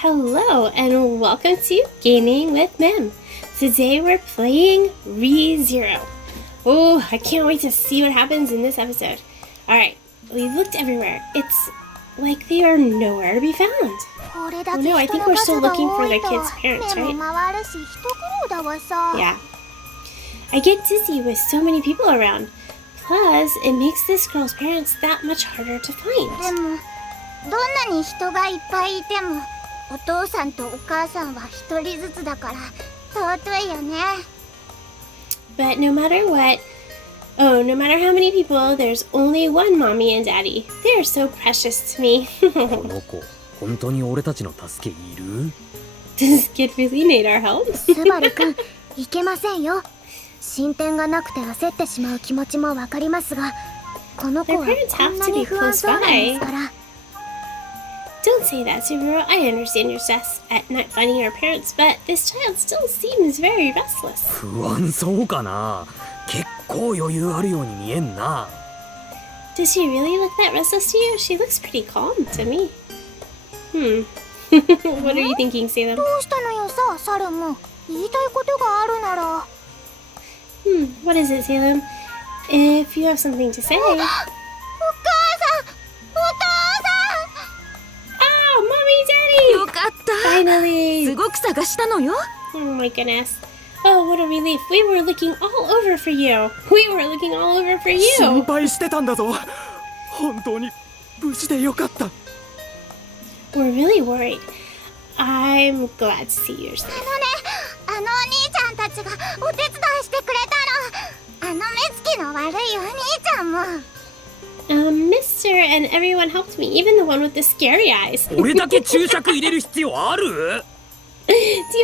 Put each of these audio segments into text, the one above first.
Hello and welcome to Gaming with Mim. Today we're playing ReZero. Oh, I can't wait to see what happens in this episode. Alright, we looked everywhere. It's like they are nowhere to be found. Oh no, I think we're still looking for the kids' parents, right? Yeah. I get dizzy with so many people around. Plus, it makes this girl's parents that much harder to find. But no matter what, no matter how many people, there's only one mommy and daddy. They're so precious to me. Does this kid really need our help? Their parents have to be close by. Don't say that, Subaru. I understand your stress at not finding your parents, but this child still seems very restless. Does she really look that restless to you? She looks pretty calm to me. What are you thinking, Salem? What is it, Salem? If you have something to say... Finally! Oh my goodness. Oh, what a relief. We were looking all over for you. We're really worried. I'm glad to see you're safe. Mister and everyone helped me, even the one with the scary eyes. Do you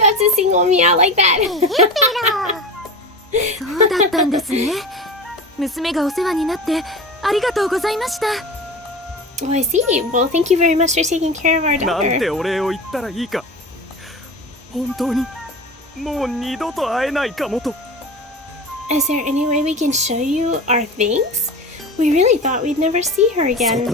have to single me out like that? Oh, I see. Well, thank you very much for taking care of our daughter. Is there any way we can show you our things? We really thought we'd never see her again.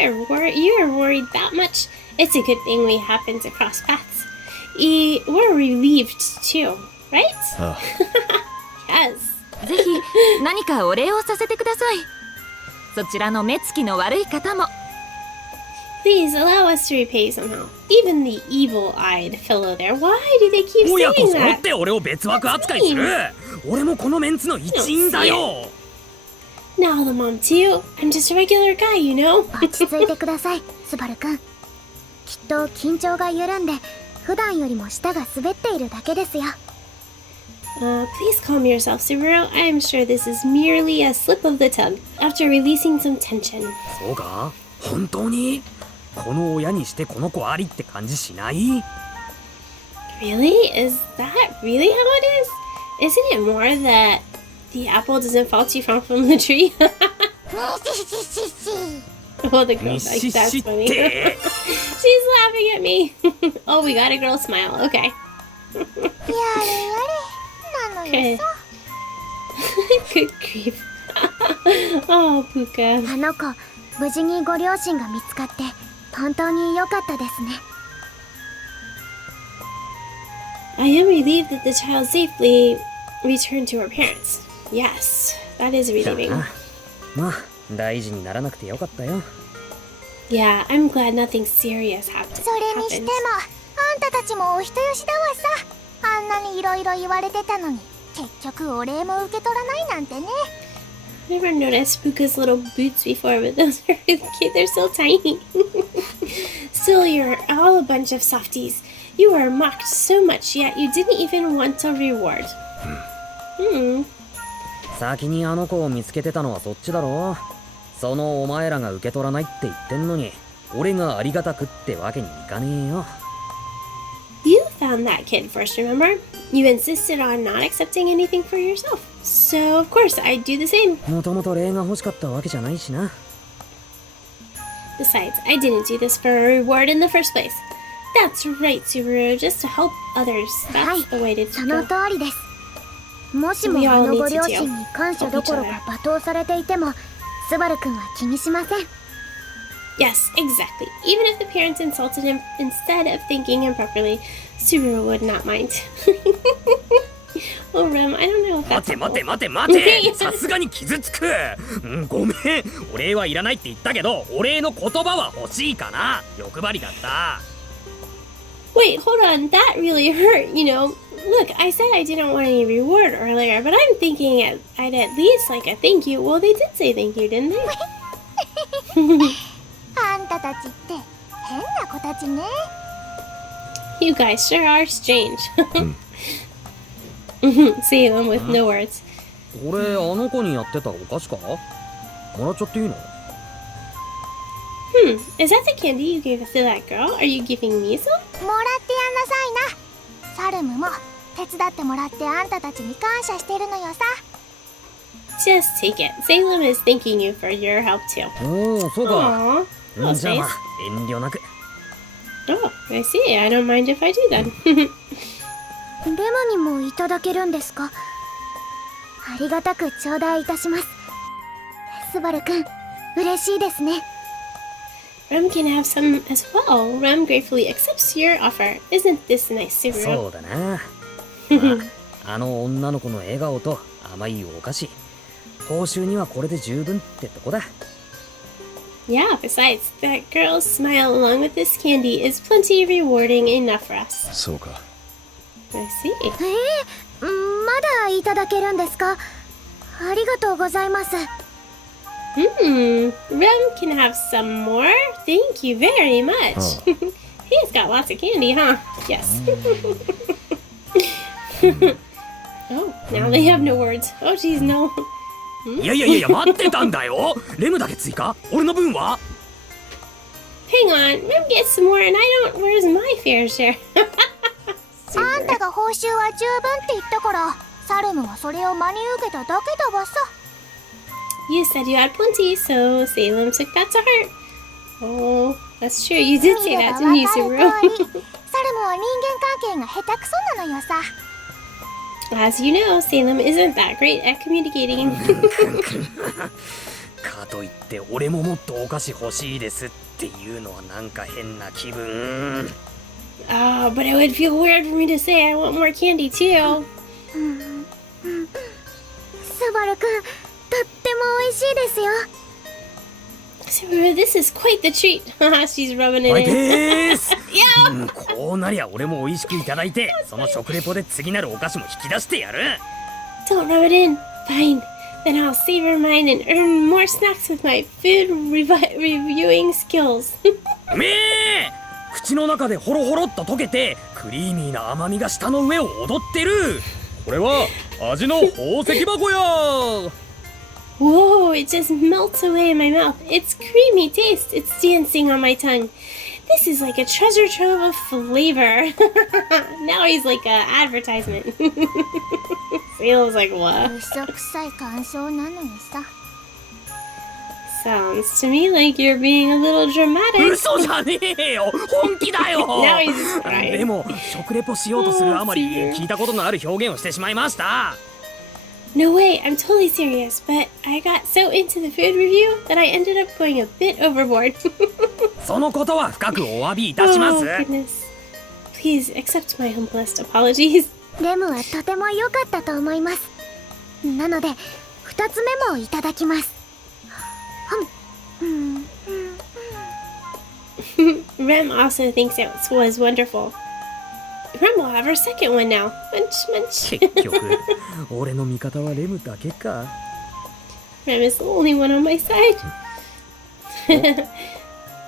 You're worried that much? It's a good thing we happened to cross paths. We're relieved too, right? Yes. Please allow us to repay somehow. Even the evil-eyed fellow there. Why do they keep saying that? Now the mom too. I'm just a regular guy, you know. Please calm yourself, Subaru. I am sure this is merely a slip of the tongue after releasing some tension. Really? Is that really how it is? Isn't it more that the apple doesn't fall too far from the tree? Oh, the girl, like, that's funny. She's laughing at me. Oh, we got a girl smile. Okay. Okay. Good grief. Oh, Puka. I am relieved that the child safely returned to her parents. Yes, that is relieving. Yeah, I'm glad nothing serious happened. Never noticed Puka's little boots before, but those are really cute. They're so tiny. Still, you're all a bunch of softies. You were mocked so much, yet you didn't even want a reward. Hmm. You found that kid first, remember? You insisted on not accepting anything for yourself. So, of course, I'd do the same. Besides, I didn't do this for a reward in the first place. That's right, Subaru. Just to help others. That's the way to go. もしも We あ all の need ご to 両 do. 親に感謝どころか罵倒されていてもスバルくんは気にしません。 Yes, exactly. Even if the parents insulted him instead of thanking him properly, Subaru would not mind. Oh, Rem, I don't know if 待 that's て a 待て whole- 待て待てさすがに傷つく、ごめん、お礼はいらないって言ったけどお礼の言葉は欲しいかな。欲張りだった。 Wait, hold on. That really hurt, you know. Look, I said I didn't want any reward earlier, but I'm thinking I'd at least like a thank you. Well, they did say thank you, didn't they? あんたたちって変な子たちね。 You guys sure are strange. Salem with no words. これあの子にやってたお菓子か。もらっちゃっていいの？ Is that the candy you gave to that girl? Are you giving me some? もらってやんなさいな。サルムも手伝ってもらってあんたたちに感謝してるのよさ。 Just take it. Salem is thanking you for your help too. おお、そうか。 Aww. That's じゃあ nice. まあ遠慮なく。 Oh, I see. I don't mind if I do then. レムにもいただけるんですか？ありがたく頂戴いたします。スバルくん、嬉しいですね。 Rem can have some as well. Rem gratefully accepts your offer. Isn't this nice, そ Subaru? うだな。まあ、あの女の子の笑顔と甘いお菓子、報酬にはこれで十分ってとこだ。 Yeah, besides, that girl's smile along with this candy is plenty rewarding enough for us. そうか。 I see. まだいただけるんですか？ありがとうございます。 Rem can have some more. Thank you very much. He's got lots of candy, huh? Yes. Oh, now they have no words. Oh, geez, no. いやいやいや待ってたんだよ。レムだけ追加。俺の分は？ Hang on, Rem gets some more and I don't. Where's my fair share? あんたが報酬は十分って言ったからサルムはそれを真に受けただけだわさ。 You said you had plenty, so Salem took that to heart. Oh, that's true. You did say 見れ that, ば didn't you, わかる Subaru? 通り、サルムは人間関係が下手くそなのよさ。 As you know, Salem isn't that great at communicating. かといって俺ももっとお菓子欲しいですっていうのはなんか変な気分。 Oh, but it would feel weird for me to say I want more candy too. スバルくん、とっても美味しいですよ。 Subaru, this is quite the treat. She's rubbing おい it in. でーす。 Yeah. こうなりゃ俺も美味しくいただいて、その食レポで次なるお菓子も引き出してやる。 Don't rub it in. Fine. Then I'll savor mine and earn more snacks with my food reviewing skills. うめえ。口の中でホロホロっと溶けてクリーミーな甘みが舌の上を踊ってる。これは味の宝石箱や。 Whoa, it just melts away in my mouth. It's creamy taste. It's dancing on my tongue. This is like a treasure trove of flavor. Now he's like an advertisement. Salem's like, what? 嘘くさい感想なのよさ。 Sounds to me like you're being a little dramatic. 嘘じゃねえよ。本気だよ。 Now he's just crying. でも食レポしようとするあまり Oh, dear. 聞いたことのある表現をしてしまいました。 No way, I'm totally serious, but I got so into the food review that I ended up going a bit overboard. そのことは深くお詫びいたしま Oh, す。 goodness. Please accept my humblest apologies. レムはとても良かったと思います。なので2つ目もいただきます。 Rem also thinks it was wonderful. Rem will have her second one now. Munch, munch. 結局俺の味方はレムだけか。 Rem is the only one on my side. Oh?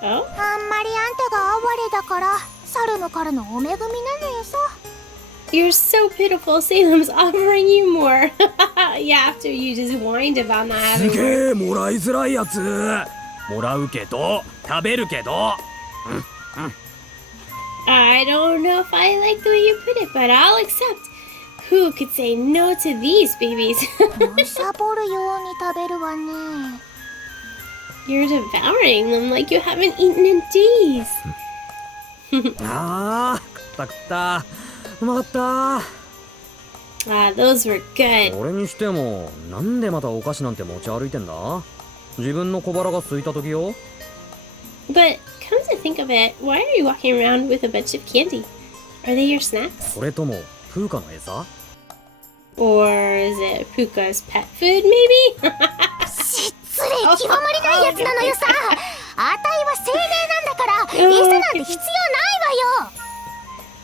あんまりあんたが哀れだからサルムからのお恵みなのよさ。 You're so pitiful. Salem's offering you more. Yeah, after you just whined about not す having more. げえもらいづらいやつ。もらうけど食べるけど。 I don't know if I like the way you put it, but I'll accept. Who could say no to these babies? むしゃぼるように食べるわね。 You're devouring them like you haven't eaten in days. ああ食った食った。うまかった。Ah, those were good. それにしてもなんでまたお菓子なんて持ち歩いてんだ？自分の小腹が空いた時よ。 But come to think of it, why are you walking around with a bunch of candy? Are they your snacks? それともプーカの餌？ Or is it Puka's pet food, maybe? 失礼極まりないやつなのよさ。あたいは精霊なんだから餌なんて必要ないわよ。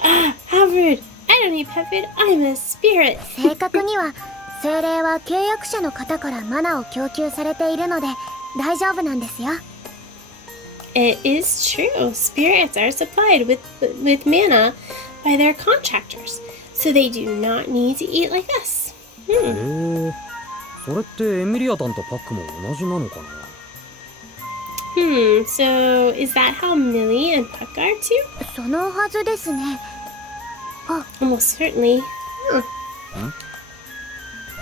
Ah, how rude. I don't need pet food. I'm a spirit. 正確には精霊は契約者の方からマナを供給されているので大丈夫なんですよ。 It is true. Spirits are supplied with mana by their contractors, so they do not need to eat like us. へえ、それってエミリアタンとパックも同じなのかな？ So is that how Millie and Puck are too? そのはずですね。 Almost certainly. いけ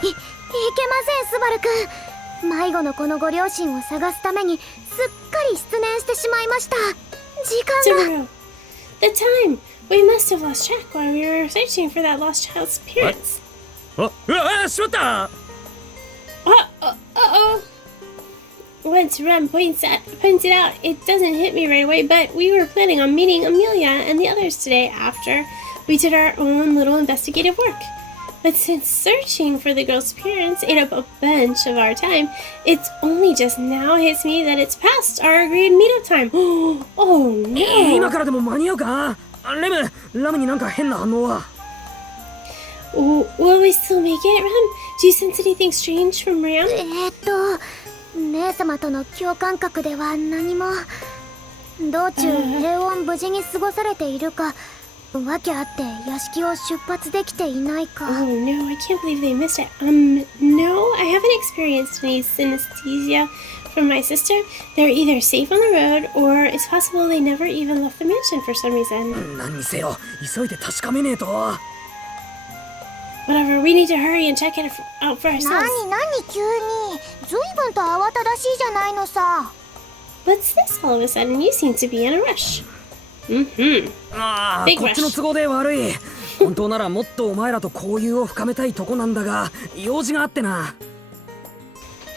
ませんスバルくん。迷子の子のご両親を探すためにすっかり失念してしまいました。時間が。 Subaru, the time! We must have lost track while we were searching for that lost child's parents. あ、うわ、しまった！ Uh-oh. Once Rem points it out, it doesn't hit me right away, but we were planning on meeting Amelia and the others today after we did our own little investigative work. But since searching for the girl's parents ate up a bunch of our time, it's only just now hits me that it's past our agreed meetup time. Oh no! 今からでも間に合うか？ラムになんか変な反応は？ Will we still make it, Rem? Do you sense anything strange from Ram? 姉様との共感覚では何も。道中平穏無事に過ごされているか、訳あって屋敷を出発できていないか。 Oh no, I can't believe they missed it. No, I haven't experienced any synesthesia from my sister. They're either safe on the road, or it's possible they never even left the mansion for some reason. 何にせよ、急いで確かめねえと。 Whatever, we need to hurry and check it out for ourselves. 何急に。随分と慌ただしいじゃないのさ。 What's this all of a sudden? You seem to be in a rush. ああ、 Big こっちの都合で悪い。本当ならもっとお前らと交友を深めたいとこなんだが、用事があってな。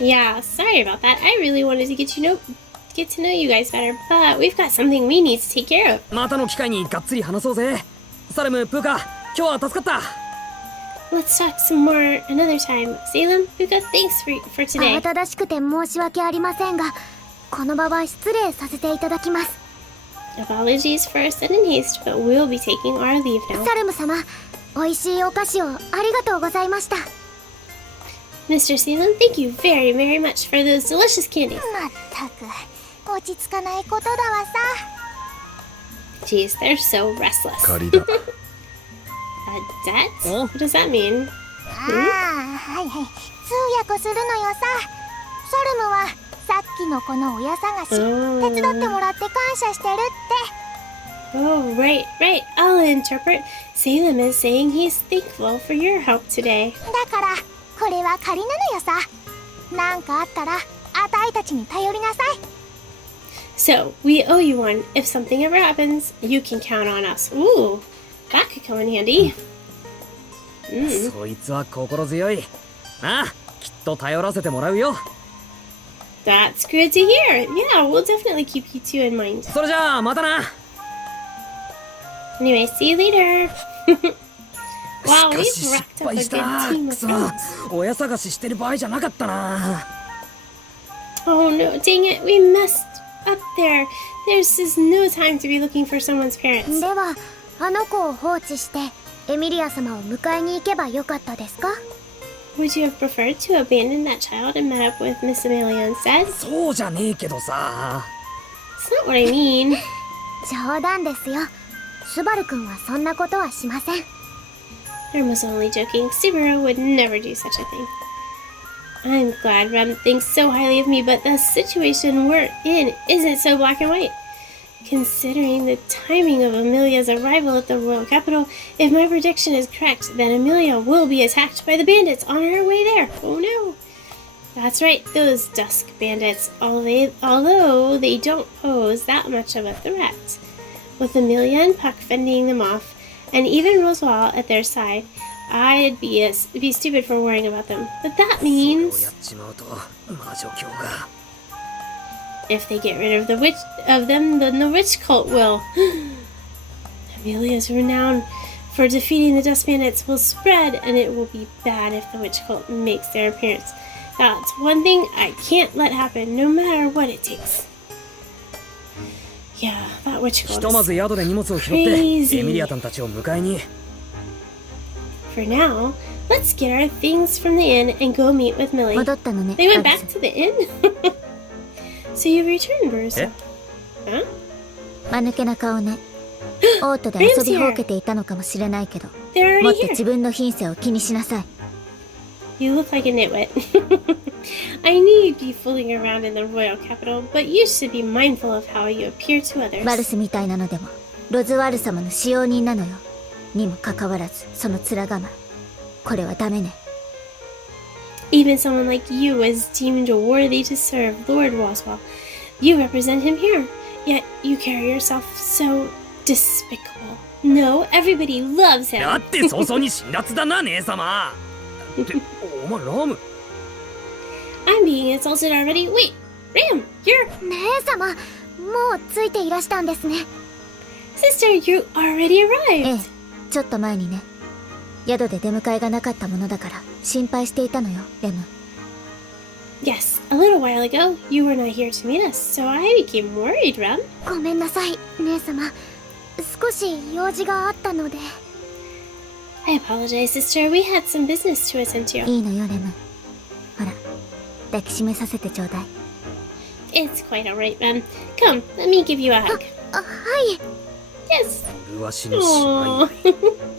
Yeah, sorry about that. I really wanted to get to know you guys better, but we've got something we need to take care of. またの機会にがっつり話そうぜ。サレム、プーカ、今日は助かった。 Let's talk some more another time. Salem, Puka, thanks for today. 慌ただしくて申し訳ありませんが、この場は失礼させていただきます。 Apologies for our sudden haste, but we'll be taking our leave now. サルム様、美味しいお菓子をありがとうございました。 Mr. Salem, thank you very, very much for those delicious candies. まったく落ち着かないことだわさ。 Jeez, they're so restless. 借りだ。 A debt? What does that mean? はいはい、通訳するのよさ。サルムはさっきのこの親探し手伝ってもらって感謝してるって。 Oh, right. I'll interpret. Salem is saying he's thankful for your help today. だからこれは借りなのよさ。なんかあったらあたいたちに頼りなさい。 So, we owe you one. If something ever happens, you can count on us. Ooh, that could come in handy. そいつは心強い。ああ、きっと頼らせてもらうよ。 That's good to hear. Yeah, we'll definitely keep you two in mind. それじゃあまたな。 Anyway, see you later. Wow, しかし we've 失 racked up a 敗 good した。 team く of そ、 friends. 親探ししてる場合じゃなかったな。 Oh no, dang it, we messed up there. There's just no time to be looking for someone's parents. ではあの子を放置してエミリア様を迎えに行けばよかったですか？ Would you have preferred to abandon that child and met up with Miss Amelia instead? そうじゃねえけどさ。 That's not what I mean. 冗談ですよ。スバル君はそんなことはしません。 Rem was only joking. Subaru would never do such a thing. I'm glad Rem thinks so highly of me, but the situation we're in isn't so black and white. Considering the timing of Amelia's arrival at the royal capital, if my prediction is correct, then Amelia will be attacked by the bandits on her way there. Oh no! That's right, those dusk bandits, although they don't pose that much of a threat. With Amelia and Puck fending them off, and even Roswell at their side, I'd be stupid for worrying about them. But that そうや means っちまうと魔女教が if they get rid of them, then the witch cult will. Amelia's renown for defeating the dust bandits will spread, and it will be bad if the witch cult makes their appearance. That's one thing I can't let happen, no matter what it takes. Yeah, that witch ひと cult ま is ず宿で荷物を拾って crazy. エミリアタンたちを迎えに For now, let's get our things from the inn and go meet with Millie. 戻ったのね They went ア back リス to the inn? So you've returned, Bruce? え Huh? 間抜けな顔ねオートで遊びほうけていたのかもしれないけど They're もっ already と here. 自分の品性を気にしなさい You look like a nitwit. I knew you'd be fooling around in the royal capital, but you should be mindful of how you appear to バル others. スみたいなのでもロズワール様の使用人なのよにもかかわらずその面構えこれはダメね Even someone like you is deemed worthy to serve Lord Roswell. You represent him here, yet you carry yourself so despicable. No, everybody loves だ him. って早々に辛辣だな姉様ってお前ラム I'm being insulted already. Wait, Ram, you're 姉様もうついていらしたんですね sister. You already え arrived. えちょっと前にね宿で出迎えがなかったものだから心配していたのよレム Yes, a little while ago, you were not here to meet us, so I became worried, Ram. ごめんなさい姉様少し用事があったので I apologize, sister. We had some business to attend to. いいのよレムほら抱きしめさせてちょうだい It's quite alright, Ram. Come, let me give you a hug. あはい Yes. 麗しの姉 Aww.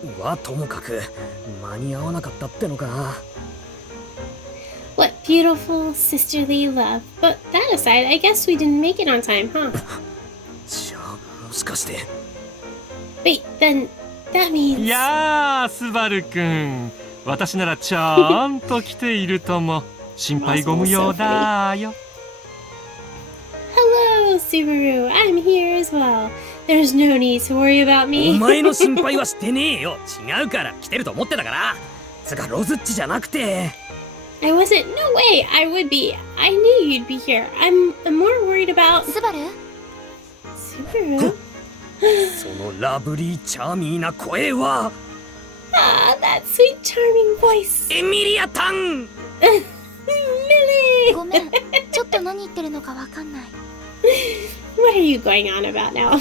妹はともかく間に合わなかったってのか What beautiful sisterly love. But that aside, I guess we didn't make it on time, huh? じゃあもしかして Wait, then that means... いやースバルくん私ならちゃんと来ているとも心配ご無用だよ Hello, Subaru. I'm here as well. There's no need to worry about お me. 前の心配はしてねえよ違うから来てると思ってたからつかロズッチじゃなくて I wasn't. No way. I would be. I knew you'd be here. I'm more worried about スバル Subaru. そのラブリーチャーミーな声は Ah, that sweet, charming voice. エミリアタン Millie. ごめんちょっと何言ってるのかわかんない What are you going on about now?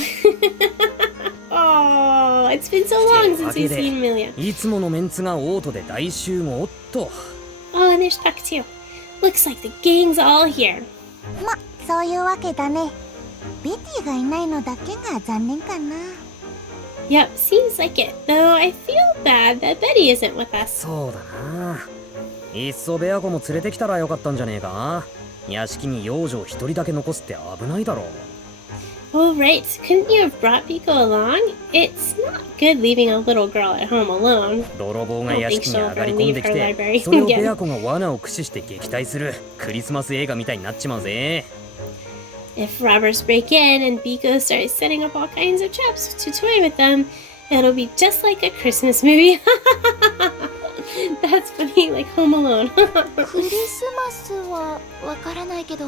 Oh, it's been so long since we've seen Millie. いつものメンツがオートで大集合っと Oh, and there's Puck too. Looks like the gang's all here. ま、そういうわけだね。ベティがいないのだけが残念かな。Yep, seems like it. Though I feel bad that Betty isn't with us. そうだないっそベアコも連れてきたらよかったんじゃねえか屋敷に幼女を一人だけ残すって危ないだろ Oh, right. Couldn't you have brought Pico along? It's not good leaving a little girl at home alone. 泥棒が屋敷に上がり込んでき I don't think she'll ever leave her て library それを again. ベアコが罠を駆使して撃退するクリスマス映画みたいになっちまうぜ If robbers break in and Biko starts setting up all kinds of traps to toy with them, it'll be just like a Christmas movie. That's funny, like Home Alone. クリスマスはわからないけど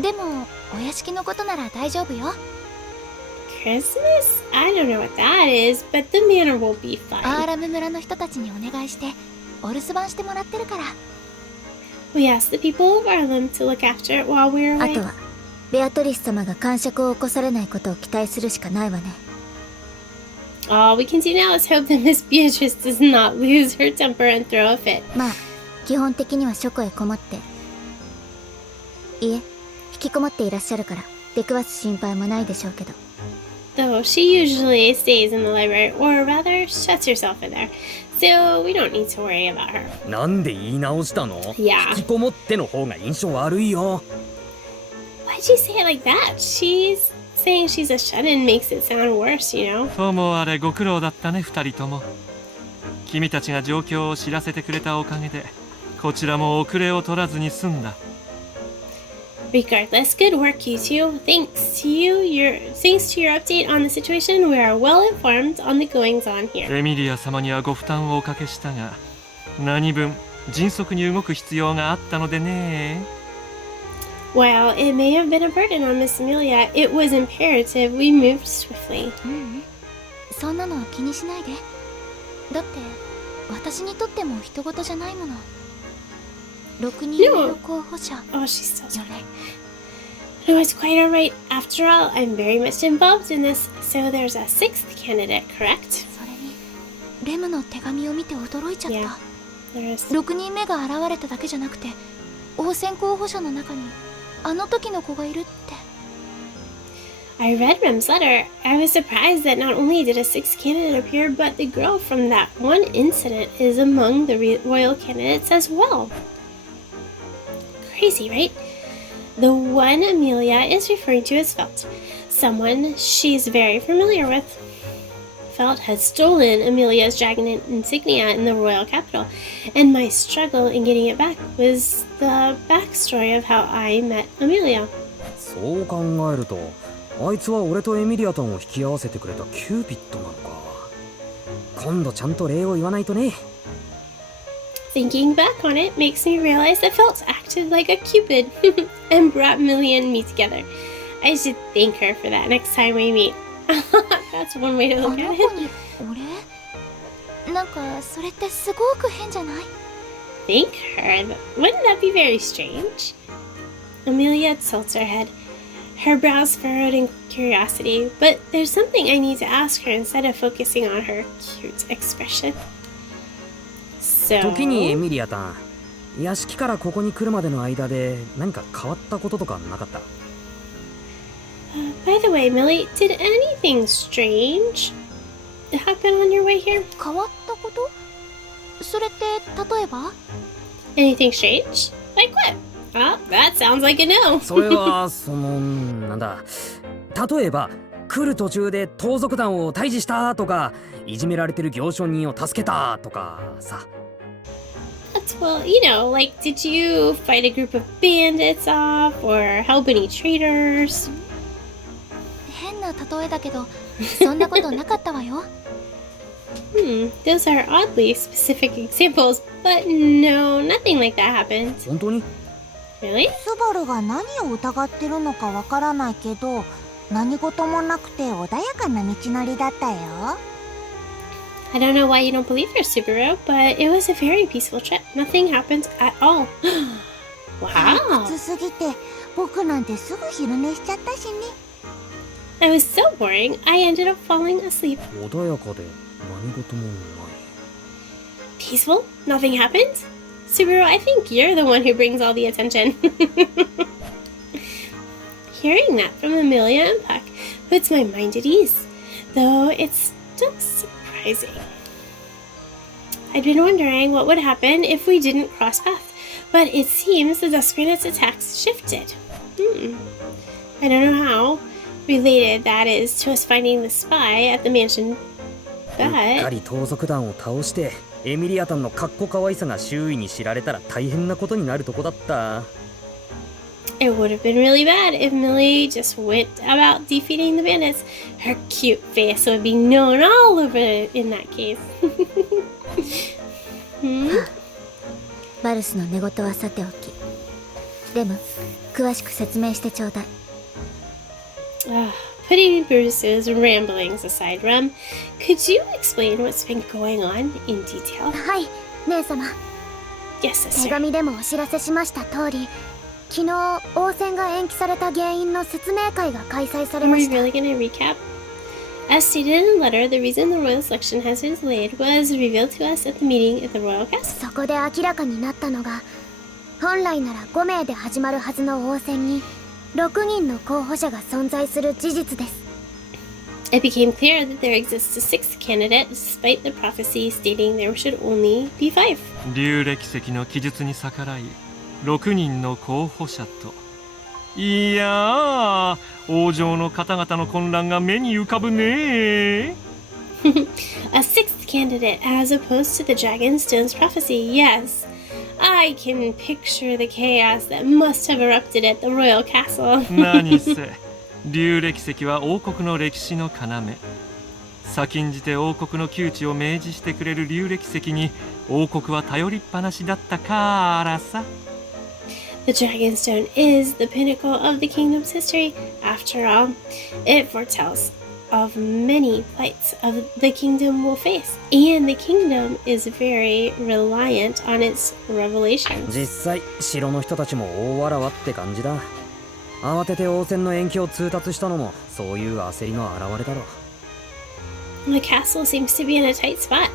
でもお屋敷のことなら大丈夫よ Christmas? I don't know what that is, but the manor will be アー fine. ラム村の人たちにお願いしてお留守番してもらってるから We asked the people of Arlem to look after it while we were あ away. とはベアトリス様が感触を起こされないことを期待するしかないわね All we can do now is hope that Miss Beatrice does not lose her temper and throw a fit. まあ基本的には書庫へこもっていえ引きこもっていらっしゃるから出くわす心配もないでしょうけど Though she usually stays in the library, or rather, shuts herself in there. So we don't need to worry about her. なんで言い直したの Yeah. 引きこもっての方が印象悪いよ Why'd you say it like that? She's saying she's a shut-in makes it sound worse, you know? ともあれご苦労だったね二人とも君たちが状況を知らせてくれたおかげでこちらも遅れを取らずに済んだ Regardless, good work, you two. Thanks to your update on the situation, we are well informed on the goings on here. エミリア様にはご負担をおかけしたが、何分迅速に動く必要があったのでね。While it may have been a burden on Miss Amelia, it was imperative we moved swiftly. そんなの気にしないで。だって私にとっても人事じゃないもの。6人目の候補者。Oh, she's still sorry. No, it's quite alright. After all, I'm very much involved in this, so there's a sixth candidate, correct? それにレムの手紙を見て驚いちゃった。Yeah, there is. 6人目が現れただけじゃなくて、応選候補者の中にあの時の子がいるって。I read Rem's letter. I was surprised that not only did a sixth candidate appear, but the girl from that one incident is among the royal candidates as well. Crazy, right? The one Amelia is referring to as Felt, someone she's very familiar with. Felt had stolen Amelia's dragon insignia in the royal capital, and my struggle in getting it back was the backstory of how I met Amelia. そう考えると、あいつは俺とエミリアタンを引き合わせてくれたキューピッドなのか。今度ちゃんと礼を言わないとね。Thinking back on it makes me realize that Felt acted like a cupid and brought Amelia and me together. I should thank her for that next time we meet. That's one way to あ look の at 子 it. に俺？なんかそれってすごく変じゃない？ Thank her? Wouldn't that be very strange? Amelia tilts her head, her brows furrowed in curiosity, but there's something I need to ask her instead of focusing on her cute expression. So, 時にエミリアタン、屋敷からここに来るまでの間で何か変わったこととかなかった？ by the way, Millie, did anything strange happen on your way here? 変わったこと？それって例えば？ Anything strange? Like what? Oh, that sounds like a no. それはなんだ。例えば来る途中で盗賊団を退治したとか、いじめられてる行商人を助けたとかさ。Well, you know, like, did you fight a group of bandits off or help any traitors? 変な例えだけど、そんなことなかったわよ。Those are oddly specific examples, but no, nothing like that happened. 本当に？ Really? スバルが何を疑ってるのかわからないけど、何事もなくて穏やかな道のりだったよ。I don't know why you don't believe her, Subaru, but it was a very peaceful trip. Nothing happened at all. 退 Wow. 屈すぎて僕なんてすぐ昼寝しちゃったしね。 That was so boring, I ended up falling asleep. 穏やかで何事もない。 Peaceful? Nothing happened? Subaru, I think you're the one who brings all the attention. Hearing that from Amelia and Puck puts my mind at ease, though it's still surprising. I'd been wondering what would happen if we didn't cross paths, but it seems the Duskranit's attacks shifted. I don't know how related that is to us finding the spy at the mansion, うっか but り盗賊団を倒してエミリアタンのかっこかわいさが周囲に知られたら大変なことになるとこだった。 it would have been really bad if Millie just went about defeating the bandits. Her cute face would be known all over in that case. バルスの寝言はさておき、レム、詳しく説明してちょうだい。Putting Bruce's ramblings aside, Rem, could you explain what's been going on in detail? はい、姉様。 Yes, 手 sister. 紙でもお知らせしました通り、昨日応戦が延期された原因の説明会が開催され Are ま we した。 really going to recap? As stated in the letter, the reason the royal selection has been delayed was revealed to us at the meeting at the royal castle. そこで明らかになったのが、本来なら5名で始まるはずの応戦に6人の候補者が存在する事実です。 It became clear that there exists a sixth candidate, despite the prophecy stating there should only be 5. 竜歴石の記述に逆らい6人の候補者と、いやー、王城の方々の混乱が目に浮かぶね。 A sixth candidate as opposed to the Dragonstone's prophecy, yes. I can picture the chaos that must have erupted at the royal castle. 何せ竜歴石は王国の歴史の要。先んじて王国の窮地を明示してくれる竜歴石に王国は頼りっぱなしだったからさ。The Dragonstone is the pinnacle of the kingdom's history. After all, it foretells of many plights of the kingdom will face, and the kingdom is very reliant on its revelations. 実際城の人たちも大わらわって感じだ。慌てて応戦の延期を通達したのもそういう焦りの表れだろう。 The castle seems to be in a tight spot.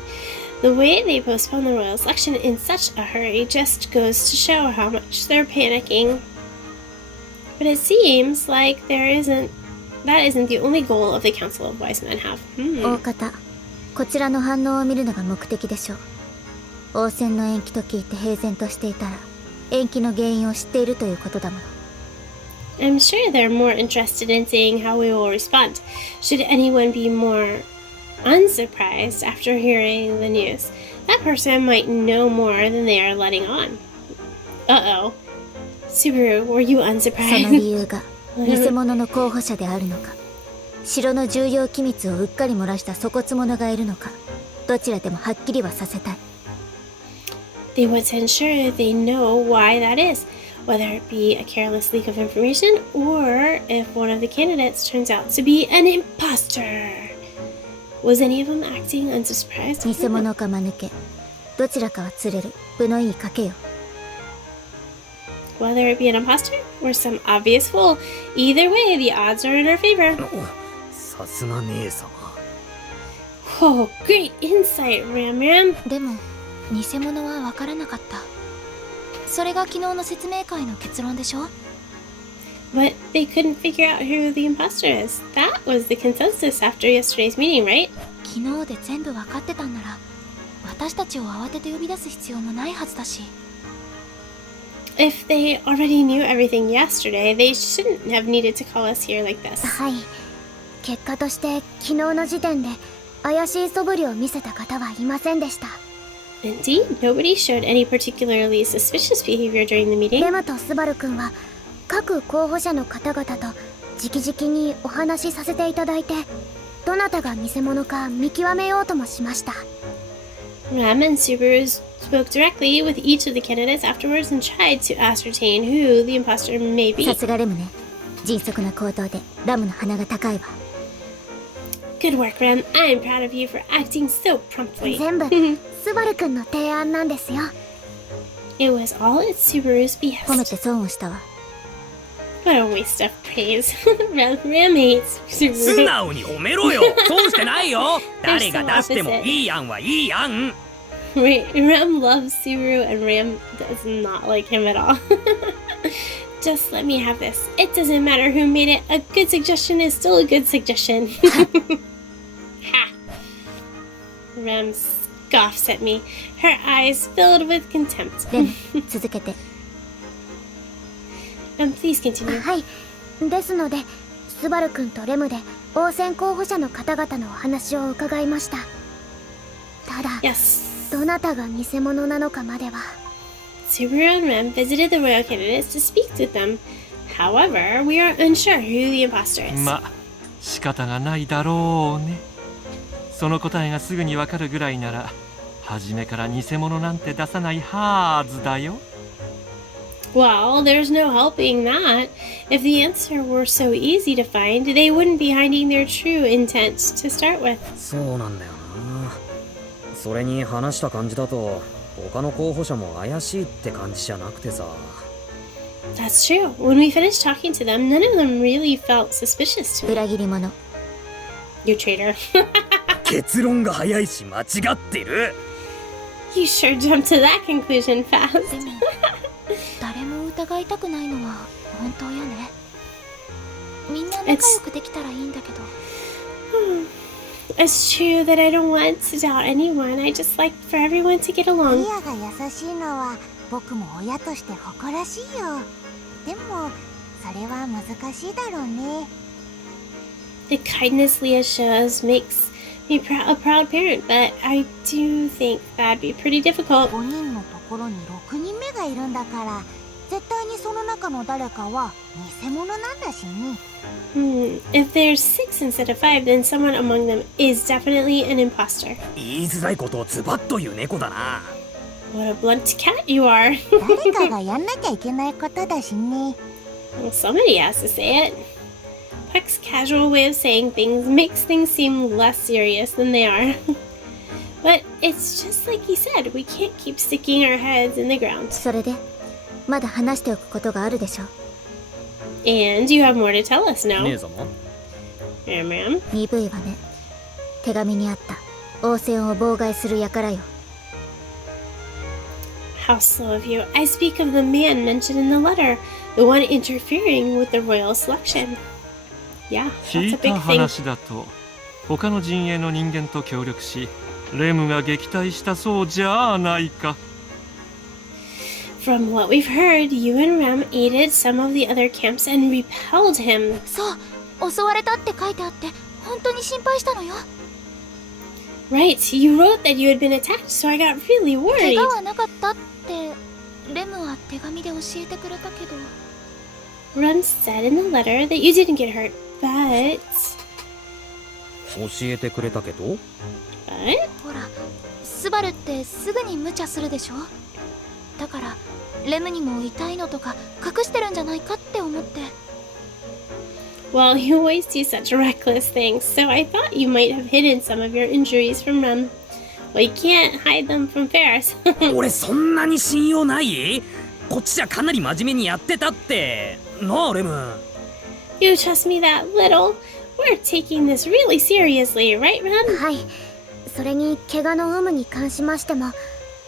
The way they postponed the royal selection in such a hurry just goes to show how much they're panicking. But it seems like that isn't the only goal of the Council of Wise Men have. 大方こちらの反応を見るのが目的でしょう。王戦の延期と聞いて平然としていたら延期の原因を知っているということだもの。 I'm sure they're more interested in seeing how we will respond. Should anyone be more unsurprised after hearing the news, that person might know more than they are letting on. Uh-oh. Subaru, were you その unsurprised? 理由が偽物の候補者であるのか、城の重要機密をうっかり漏らした粗骨者がいるのか、どちらでもはっきりはさせたい。 They want to ensure they know why that is, whether it be a careless leak of information or if one of the candidates turns out to be an imposter. Was any of them acting unsurprised? 偽物か間抜け、どちらかは釣れる分のいい賭けよ。 Whether it be an imposter or some obvious fool, either way, the odds are in our favor. さすが姉様。 Oh, great insight, Ram Ram. でも偽物は分からなかった。それが昨日の説明会の結論でしょ。 But they couldn't figure out who the imposter is. That was the consensus after yesterday's meeting, right? 昨日で全部分かってたんなら私たちを慌てて呼び出す必要もないはずだし。 If they already knew everything yesterday, they shouldn't have needed to call us here like this. はい。結果として昨日の時点で怪しい素振りを見せた方はいませんでした。 Indeed, nobody showed any particularly suspicious behavior during the meeting. レムとスバル君は各候補者の方々と直々にお話しさせていただいて、どなたが偽物か見極めようともしました。 Ram and Subaru spoke directly with each of the candidates afterwards and tried to ascertain who the imposter may be. さすがレムね。迅速な行動でラムの鼻が高いわ。 Good work, Ram. I'm proud of you for acting so promptly. 全部スバル君の提案なんですよ。 It was all at Subaru's 褒め behest. て損をしたわ。 What a waste of praise. Ram hates 素 Subaru. 直に褒めろよ。損してないよ。誰が出してもいい案はいい案。 Wait, Ram loves Subaru and Ram does not like him at all. Just let me have this. It doesn't matter who made it. A good suggestion is still a good suggestion. Ha! Ram scoffs at me, her eyes filled with contempt. レム、続けて。Please continue. はい。ですので、スバル君とレムで応戦候補者の方々のお話を伺いました。ただ、 Yes. どなたが偽物なのかまでは。 Subaru and Ram visited the royal candidates to speak with them. However, we are unsure who the imposter is. ま仕方がないだろうね。その答えがすぐにわかるぐらいなら初めから偽物なんて出さないはずだよ。 Well, there's no helping that. If the answer were so easy to find, they wouldn't be hiding their true intent to start with. そうなんだよな。それに話した感じだと他の候補者も怪しいって感じじゃなくてさ。 That's true. When we finished talking to them, none of them really felt suspicious to me. 裏切り者。 You traitor. 結論が早いし間違ってる。 You sure jumped to that conclusion fast. でも誰も疑いたくないのは本当よね。みんな仲良くできたらいいんだけど。 It's true that I don't want to doubt anyone. I just like for everyone to get リ along. アが優しいのは僕も親として誇らしいよ。でもそれは難しいだろうね。 The kindness Leah shows makes me a proud parent, but I do think that'd be pretty difficult. 5人のところに6人目がいるんだから、絶対にその中の誰かは偽物なんだしね。If there's 6 instead of 5, then someone among them is definitely an imposter. 言いづらいことをズバッと言う猫だな。 What a blunt cat you are. 誰かがやんなきゃいけないことだしね。Well, somebody has to say it. Puck's casual way of saying things makes things seem less serious than they are. But it's just like he said, we can't keep sticking our heads in the ground. それでまだ話しておくことがあるでしょ。 And you have more to tell us now. 姉様 Ma'am. 鈍いわね。手紙にあった応戦を妨害する輩よ。 How slow of you. I speak of the man mentioned in the letter, the one interfering with the royal selection. Yeah, 聞 that's い a big た thing. 話だと他の陣営の人間と協力しレムが撃退したそうじゃあないか。 From what we've heard, you and Ram aided some of the other camps and repelled him. そう襲われたって書いてあって本当に心配したのよ。 Right, you wrote that you had been attacked, so I got really 怪 worried. 我はなかったってレムは手紙で教えてくれたけど。 Ram said in the letter that you didn't get hurt, but... 教えてくれたけど But? ほらスバルってすぐに無茶するでしょ。だからレムにも痛いのとか隠してるんじゃないかって思って。 Well, you always do such reckless things, so I thought you might have hidden some of your injuries from Ram. Well, you can't hide them from Ferris. 俺そんなに信用ない？こっちじゃかなり真面目にやってたって。なあレム。 You trust me that little? We're taking this really seriously, right, Ram? はい。それに怪我の有無に関しましても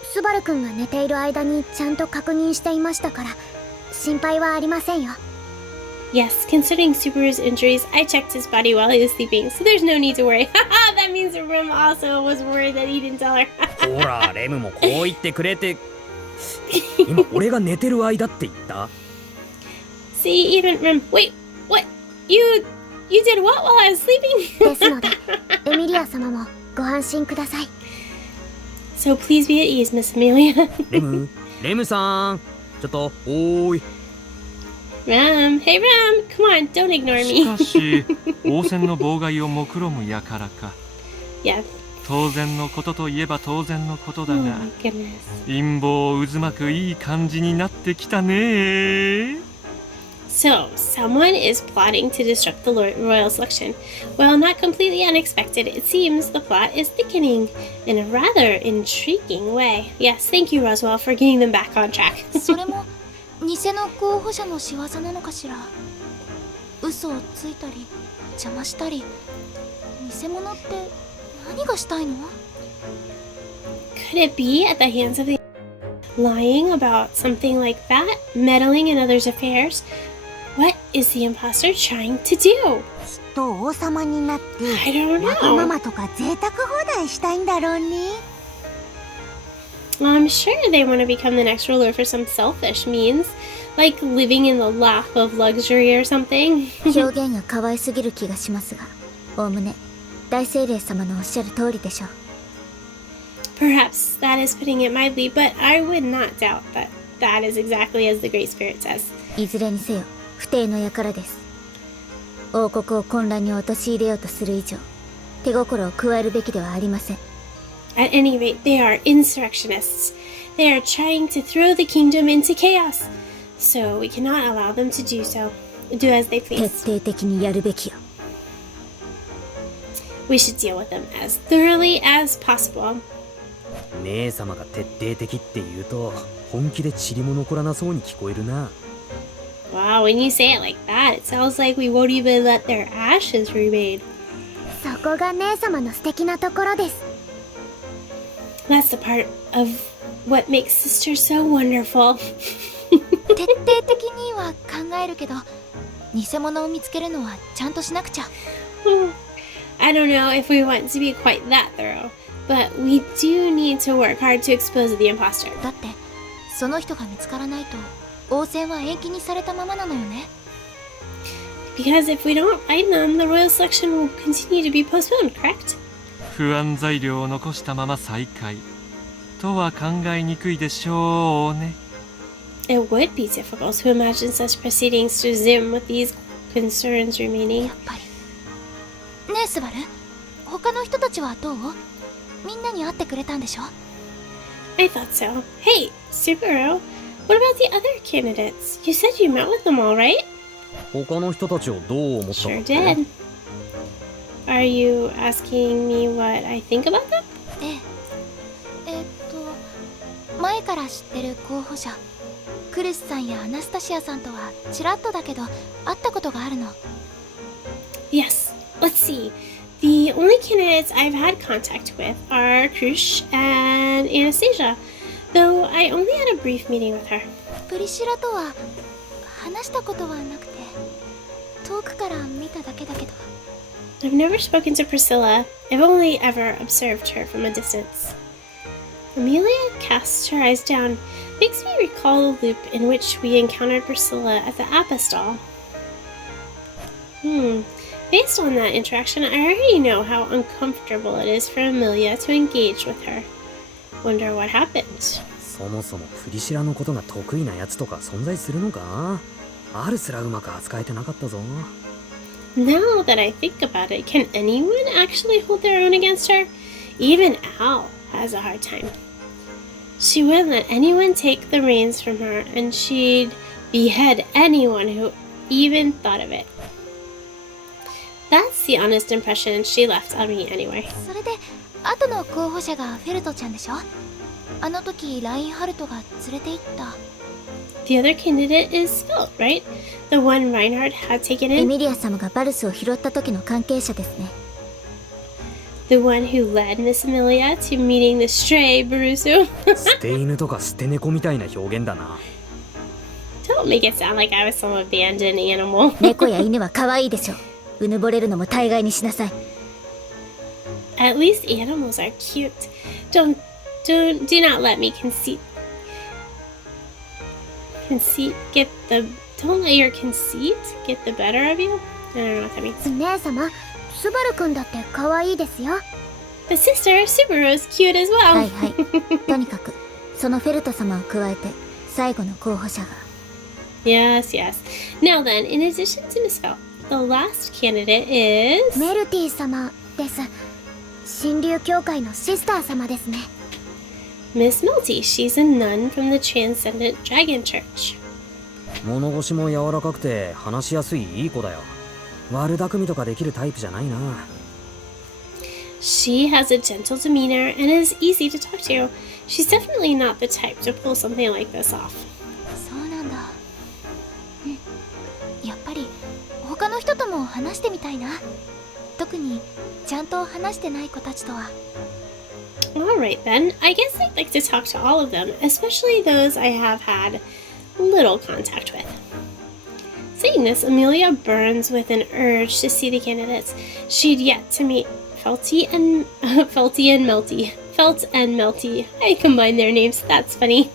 スバル君が寝ている間にちゃんと確認していましたから心配はありませんよ。 Yes, considering Subaru's injuries, I checked his body while he was sleeping, so there's no need to worry. Haha, that means Ram also was worried that he didn't tell her. ほらレムもこう言ってくれて。今俺が寝てる間って言った？ See, even Ram... Wait, what? You did what while I was sleeping? ですのでエミリア様もご安心ください。 So please be at ease, Miss Amelia. レムさんちょっとおーい。 Ram, hey Ram, come on, don't ignore し me. かし応戦の妨害を目論む輩か。 Yeah. 当然のことといえば当然のことだ Oh が my goodness. 陰謀渦巻くいい感じになってきたね。 So, someone is plotting to disrupt the royal selection. While not completely unexpected, it seems the plot is thickening in a rather intriguing way. Yes, thank you, Roswell, for getting them back on track. それも偽の候補者の仕業なのかしら。嘘をついたり邪魔したり。偽物って何がしたいの？ Could it be at the hands of the lying about something like that? Meddling in others' affairs? What is the imposter trying to do? きっと王様になって I don't わがま know. まとか贅沢放題したいんだろうね。 I'm sure they want to become the next ruler for some selfish means, like living in the lap of luxury or something. 表現が可愛すぎる気がしますが、おおむね大精霊様のおっしゃる通りでしょう。 Perhaps that is putting it mildly, but I would not doubt that that is exactly as the Great Spirit says. いずれにせよ不定の輩です。王国を混乱に陥れようとする以上手心を加えるべきではありません。 At any rate, they are insurrectionists. They are trying to throw the kingdom into chaos. So we cannot allow them to do so. Do as they 徹 please. 底的にやるべきよ。 We should deal with them as thoroughly as possible. 姉様が徹底的って言うと本気で塵も残らなそうに聞こえるな。 Wow, when you say it like that, it sounds like we won't even let their ashes remain. そこが姉様の素敵なところです。 That's the part of what makes sisters so wonderful. 徹底的には考えるけど偽物を見つけるのはちゃんとしなくちゃ。 I don't know if we want to be quite that thorough, but we do need to work hard to expose the imposter. だってその人が見つからないと応戦は延期にされたままなのよね。 Because if we don't find them, the royal selection will continue to be postponed, correct? 不安材料を残したまま再開。とは考えにくいでしょうね。It would be difficult to imagine such proceedings to resume with these concerns remaining. やっぱり。ねえスバル、他の人たちはどう？みんなに会ってくれたんでしょ？ I thought so. Hey, Subaru, what about the other candidates? You said you met with them all, right? 他の人たちをどう思ったか Sure did. Are you asking me what I think about them? ええ。前から知ってる候補者、クリスさんやアナスタシアさんとはちらっとだけど会ったことがあるの。Yes. Let's see. The only candidates I've had contact with are Krush and Anastasia, though I only had a brief meeting with her. プリシラとは話したことはなくて、遠くから見ただけだけど。I've never spoken to Priscilla. I've only ever observed her from a distance. Amelia casts her eyes down, makes me recall the loop in which we encountered Priscilla at the Apostol. Based on that interaction, I already know how uncomfortable it is for Amelia to engage with her. Wonder what happened. そもそもプリシラのことが得意なやつとか存在するのか？アルすらうまく扱えてなかったぞ。Now that I think about it, can anyone actually hold their own against her? Even Al has a hard time. She wouldn't let anyone take the reins from her, and she'd behead anyone who even thought of it. That's the honest impression she left on me anyway. それで後の候補者がフェルトちゃんでしょ？あの時ラインハルトが連れて行った。The other candidate is Felt, right? The one Reinhardt had taken エ in? ミリア様がバルスを拾った時の関係者ですね。The one who led Miss Amelia to meeting the stray Barusu? 捨て犬とか捨て猫みたいな表現だな。Don't make it sound like I was some abandoned animal. 猫や犬は可愛いでしょ。うぬぼれるのも大概にしなさい。At least animals are cute. Do not let me don't let your conceit get the better of you. I don't know what that means. 姉様、スバル君だって可愛いですよ。 But sister, Subaru is cute as well. はいはい。とにかくそのフェルト様を加えて最後の候補者が。Yes. Now then, in addition to Miss Felt, the last candidate is メルティ様です。神竜教会のシスター様ですね。 Miss Melty. She's a nun from the Transcendent Dragon Church. 物腰も柔らかくて話しやすいいい子だよ。悪巧みとかできるタイプじゃないな。She has a gentle demeanor and is easy to talk to. She's definitely not the type to pull something like this off. そうなんだ。やっぱり他の人とも話してみたいな。特にちゃんと話してない子たちとは。Alright then, I guess I'd like to talk to all of them, especially those I have had little contact with. Saying this, Amelia burns with an urge to see the candidates. She'd yet to meet Felt and Melty. I combined their names, that's funny.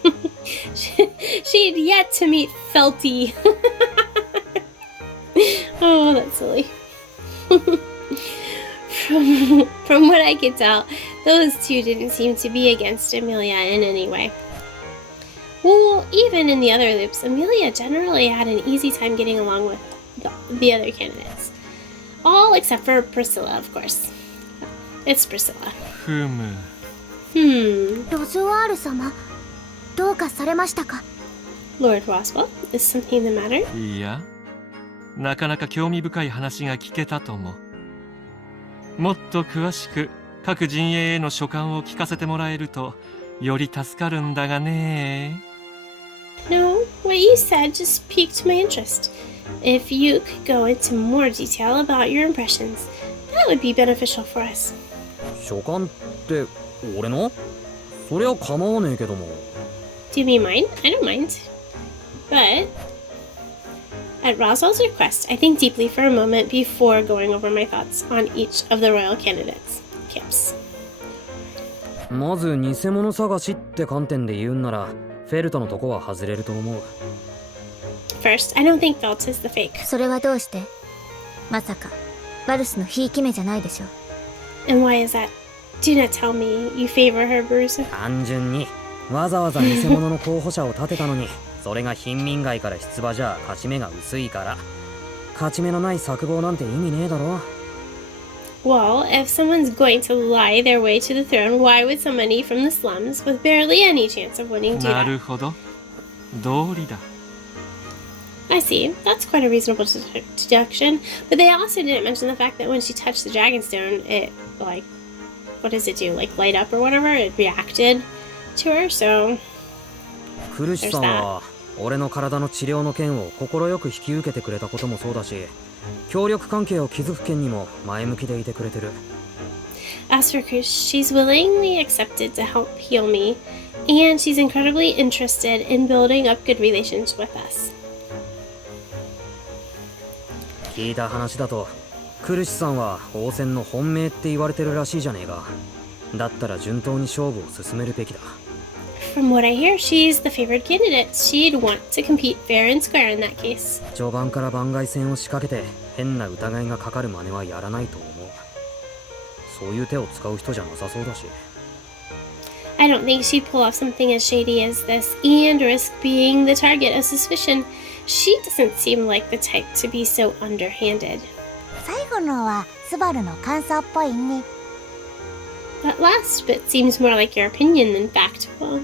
She'd yet to meet Felty. Oh, that's silly. From what I could tell, those two didn't seem to be against Amelia in any way. Well, even in the other loops, Amelia generally had an easy time getting along with the other candidates. All except for Priscilla, of course. It's Priscilla. ふむ。ロズワール様、どうかされましたか？ Lord Roswell, is something the matter? いや、なかなか興味深い話が聞けたとも。もっと詳しく各陣営への書簡を聞かせてもらえるとより助かるんだがね。No, what you said just piqued my interest. If you could go into more detail about your impressions, that would be beneficial for us. 書簡って俺の？そりゃ構わねえけども。Do you mean mine? I don't mind. But at Roswell's request, I think deeply for a moment before going over my thoughts on each of the royal candidates' camps. まず偽物探しって観点で言うんならフェルトのとこは外れると思う。 First, I don't think Felt is the fake. それはどうして？まさかバルスのひいき目じゃないでしょ。 And why is that? Do not tell me you favor her, Bruce. 単純にわざわざ偽物の候補者を立てたのにそれが貧民街から出馬じゃ勝ち目が薄いから勝ち目のない策謀なんて意味ねえだろ。 Well, if someone's going to lie their way to the throne, why would somebody from the slums with barely any chance of winning do な that? るほど。道理だ。 I see. That's quite a reasonable deduction. But they also didn't mention the fact that when she touched the Dragonstone, it, like, what does it do? Like, light up or whatever? It reacted to her, so... クルシさんは俺の体の治療の件を快く引き受けてくれたこともそうだし協力関係を築く件にも前向きでいてくれてる。 As for Krish, she's willingly accepted to help heal me, and she's incredibly interested in building up good relations with us. 聞いた話だとクルシさんは王戦の本命って言われてるらしいじゃねえか。だったら順当に勝負を進めるべきだ。 From what I hear, she's the favored candidate. She'd want to compete fair and square in that case. 序盤から番外戦を仕掛けて変な疑いがかかる真似はやらないと思う。そういう手を使う人じゃなさそうだし。 I don't think she'd pull off something as shady as this and risk being the target of suspicion. She doesn't seem like the type to be so underhanded. 最後のはスバルの感想っぽいね。 That last bit seems more like your opinion than fact. Well,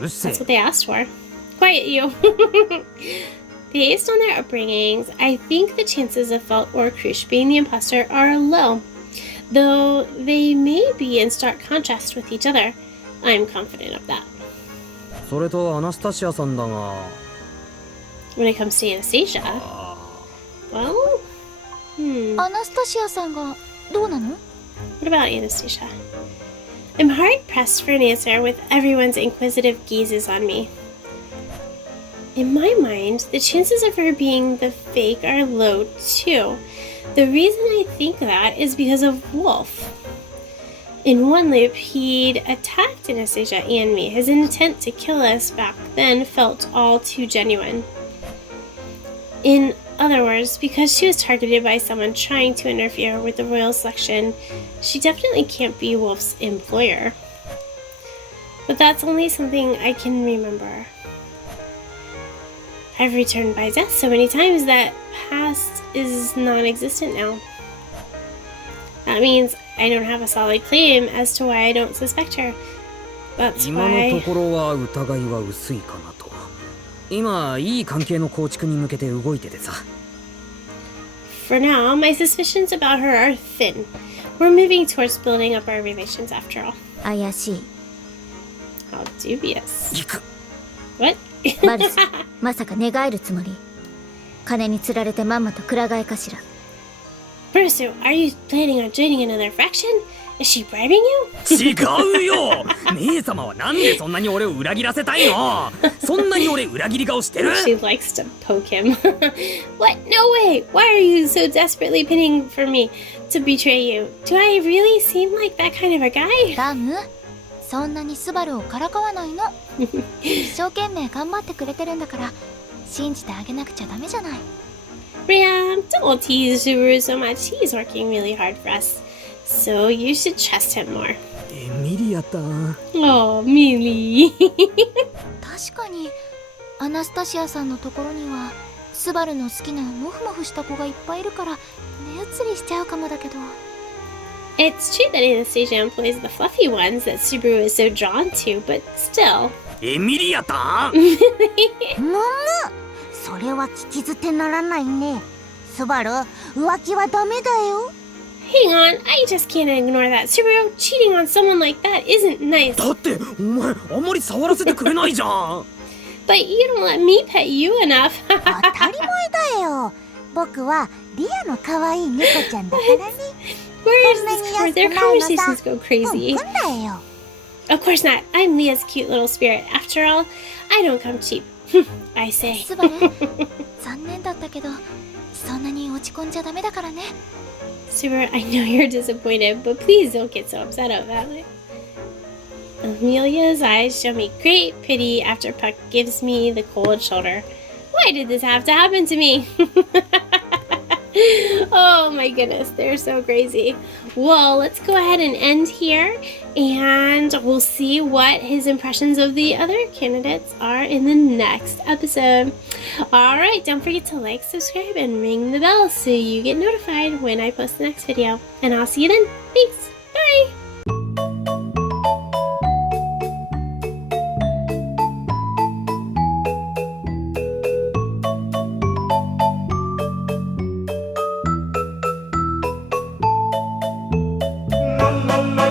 うるせえ that's what they asked for. Quiet, you. Based on their upbringings, I think the chances of Felt or Krush being the imposter are low. Though they may be in stark contrast with each other. I'm confident of that. それとアナスタシアさんだが When it comes to Anastasia, well, アナスタシアさんがどうなの？ what about Anastasia? I'm hard pressed for an answer with everyone's inquisitive gazes on me. In my mind, the chances of her being the fake are low too. The reason I think that is because of Wolf. In one loop, he'd attacked Anastasia and me. His intent to kill us back then felt all too genuine. In other words, because she was targeted by someone trying to interfere with the royal selection, she definitely can't be Wolf's employer. But that's only something I can remember. I've returned by death so many times that past is non-existent now. That means I don't have a solid claim as to why I don't suspect her. That's 今の why... ところは疑いは薄いかなと。今いい関係の構築に向けて動いててさ。 For now, my suspicions about her are thin. We're moving towards building up our relations after all. 怪しい。 How dubious. 行く。 What? マルス、まさか寝返るつもり？金に釣られてまんまとくら替えかしら。 Bruce, are you planning on joining another faction? Is she bribing you? 違うよ姉様はなんでそんなに俺を裏切らせたいのそんなに俺裏切り顔してる She likes to poke him. What? No way! Why are you so desperately pinning for me to betray you? Do I really seem like that kind of a guy? ラム、そんなにスバルをからかわないの。一生懸命頑張ってくれてるんだから信じてあげなくちゃダメじゃない。Ria, don't tease Subaru so much. He's working really hard for us. So you should trust him more. エミリアタン。 Oh, Millie. 確かにアナスタシアさんのところにはスバルの好きなモフモフした子がいっぱいいるから目移りしちゃうかもだけど。 It's true that Anastasia employs the fluffy ones that Subaru is so drawn to, but still. エミリアタンそれは聞き捨てならないね。スバル、浮気はダメだよ。Hang on, I just can't ignore that. Subaru, cheating on someone like that isn't nice. だってお前あんまり触らせてくれないじゃん But you don't let me pet you enough. 当たり前だよ。僕はリアの可愛い猫ちゃんだからね。 Where is this cord? Their conversations go うん crazy. くんだよ。 Of course not. I'm Leah's cute little spirit. After all, I don't come cheap. I say. スバル、残念だったけどそんなに落ち込んじゃダメだからね。 Subaru, I know you're disappointed, but please don't get so upset about it. Amelia's eyes show me great pity after Puck gives me the cold shoulder. Why did this have to happen to me? Oh my goodness, they're so crazy. Well, let's go ahead and end here, and we'll see what his impressions of the other candidates are in the next episode. Alright, don't forget to like, subscribe, and ring the bell so you get notified when I post the next video. And I'll see you then. Thanks. Bye. La la la